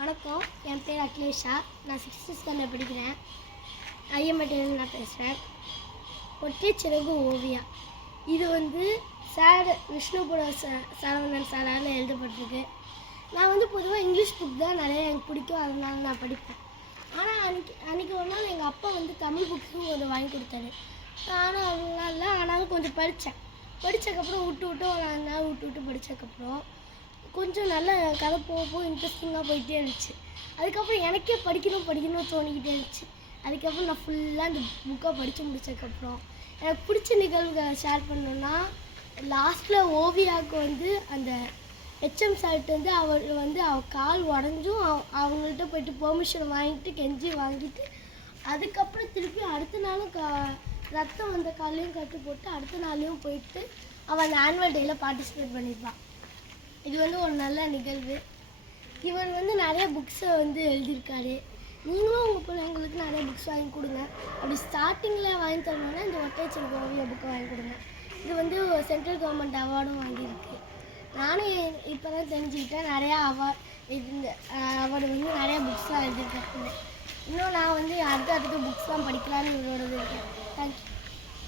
வணக்கம், என் பேர் அகிலேஷா. நான் 6th ஸ்டாண்டர்ட் படிக்கிறேன். ஐயம்பேட்டையிலேருந்து நான் பேசுகிறேன். ஒற்றை சிறகு ஓவியா இது சார் விஷ்ணுபுர சரவணன் சாரால் எழுதப்பட்டிருக்கு. நான் பொதுவாக இங்கிலீஷ் புக் தான் நிறைய எனக்கு பிடிக்கும், அதனால நான் படிப்பேன். ஆனால் அன்றைக்கி ஒரு நாள் எங்கள் அப்பா தமிழ் புக்ஸும் கொஞ்சம் வாங்கி கொடுத்தாரு. நானும் அதெல்லாம் இல்லை, ஆனாலும் கொஞ்சம் படித்ததுக்கப்புறம் விட்டு ஒரு 2 நாள் விட்டு படித்ததுக்கப்புறம் கொஞ்சம் நல்ல கதை போக இன்ட்ரெஸ்டிங்காக போயிட்டே இருந்துச்சு. அதுக்கப்புறம் எனக்கே படிக்கணும்னு தோணிக்கிட்டே இருந்துச்சு. அதுக்கப்புறம் நான் ஃபுல்லாக அந்த புக்கை படித்து முடித்ததுக்கப்புறம் எனக்கு பிடிச்ச நிகழ்வுகளை ஷேர் பண்ணணுன்னா, லாஸ்ட்டில் ஓவியாவுக்கு அந்த ஹெச்எம் சார்ட்டு அவர் கால் உடஞ்சும் அவங்கள்ட்ட போயிட்டு பெர்மிஷன் வாங்கிட்டு கெஞ்சி வாங்கிட்டு அதுக்கப்புறம் திருப்பி அடுத்த நாளும் ரத்தம் வந்த காலையும் கட்டு போட்டு அடுத்த நாளையும் போயிட்டு அவன் அந்த ஆனுவல் டேயில் பார்ட்டிசிபேட் பண்ணியிருப்பான். இது ஒரு நல்ல நிகழ்வு. இவர் நிறைய புக்ஸை எழுதியிருக்காரு. நீங்களும் உங்கள் பிள்ளைங்களுக்கு நிறைய புக்ஸ் வாங்கி கொடுங்க. அப்படி ஸ்டார்டிங்கில் வாங்கி தரணுன்னா இந்த ஒற்றை சிறகு ஓவிய புக்கை வாங்கி கொடுங்க. இது சென்ட்ரல் கவர்மெண்ட் அவார்டும் வாங்கியிருக்கு. நானும் இப்போ தான் தெரிஞ்சுக்கிட்டேன். நிறையா அவர் நிறையா புக்ஸ்லாம் எழுதியிருக்காரு. இன்னும் நான் அடுத்த புக்ஸ்லாம் படிக்கலான்னு இவரோட இருக்கேன். தேங்க்யூ.